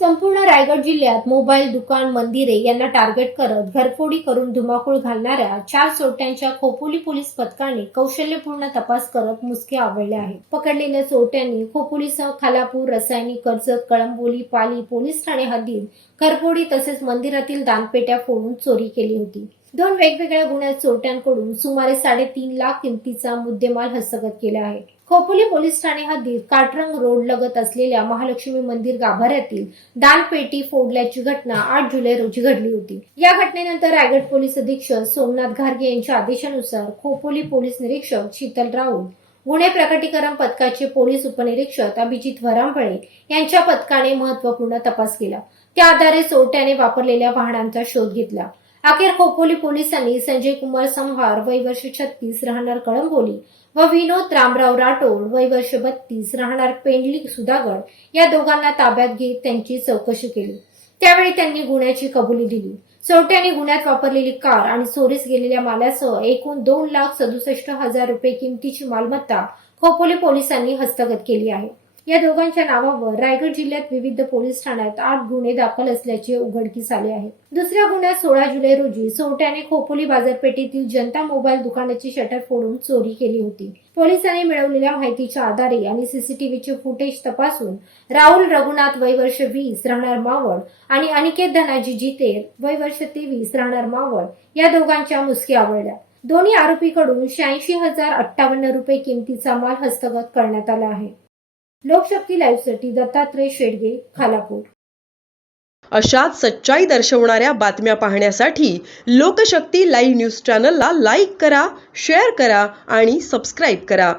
संपूर्ण रायगड जिल्ह्यात मोबाईल दुकान मंदिरे यांना टार्गेट करत घरफोडी करून धुमाकूळ घालणाऱ्या चार चोरट्यांच्या खोपोली पोलीस पथकाने कौशल्यपूर्ण तपास करत मुसके आवडले आहेत. पकडलेल्या चोरट्यांनी खोपोलीसह खालापूर रसायनी कर्जत कळंबोली पाली पोलीस ठाणे हद्दीत घरफोडी तसेच मंदिरातील दानपेट्या फोडून चोरी केली होती. दोन वेगवेगळ्या गुन्ह्यात चोरट्यांकडून सुमारे साडेतीन लाख किमतीचा मुद्देमाल हस्तगत केला आहे. खोपोली पोलीस ठाणे हद्दीत काटरंग रोड लगत असलेल्या महालक्ष्मी मंदिर गाभाऱ्यातील दानपेटी फोडल्याची घटना आठ जुलै रोजी घडली होती. या घटनेनंतर रायगड पोलीस अधीक्षक सोमनाथ घारगे यांच्या आदेशानुसार खोपोली पोलीस निरीक्षक शीतल राऊत गुन्हे प्रकटीकरण पथकाचे पोलीस उपनिरीक्षक अभिजित वरांबळे यांच्या पथकाने महत्त्वपूर्ण तपास केला. त्या आधारे चोरट्याने वापरलेल्या वाहनांचा शोध घेतला. अखेर खोपोली पोलिसांनी संजय कुमार संहार वय वर्ष छत्तीस राहणार कळंबोली व विनोद रामराव राठोड वय वर्ष बत्तीस राहणार पेंडली सुधागड या दोघांना ताब्यात घेत त्यांची चौकशी केली. त्यावेळी त्यांनी गुन्ह्याची कबुली दिली. चोरट्यांनी गुन्ह्यात वापरलेली कार आणि चोरीस गेलेल्या मालासह एकूण दोन लाख सदुसष्ट हजार रुपये किमतीची मालमत्ता खोपोली पोलिसांनी हस्तगत केली आहे. या दोघांच्या नावावर रायगड जिल्ह्यात विविध पोलीस ठाण्यात आठ गुन्हे दाखल असल्याचे उघडकीस आले आहे. दुसऱ्या गुन्ह्यात सोळा जुलै रोजी चोरट्याने खोपोली बाजारपेठेतील जनता मोबाईल दुकानाची शटर फोडून चोरी केली होती. पोलिसांनी मिळवलेल्या माहितीच्या आधारे आणि सीसीटीव्हीचे फुटेज तपासून राहुल रघुनाथ वय वर्ष वीस राहणार मावळ आणि अनिकेत धनाजी जितेर वय वर्ष तेवीस राहणार मावळ या दोघांच्या मुसक्या आवळल्या दोन्ही आरोपीकडून शहाऐंशी हजार अठ्ठावन्न रुपये किमतीचा माल हस्तगत करण्यात आला आहे. लोकशक्ती लाईव्हसाठी दत्तात्रय शेडगे खालापूर. अशा सच्चाई दर्शवणाऱ्या बातम्या पाहण्यासाठी लोकशक्ती लाईव्ह न्यूज चॅनलला लाईक करा शेअर करा आणि सबस्क्राईब करा.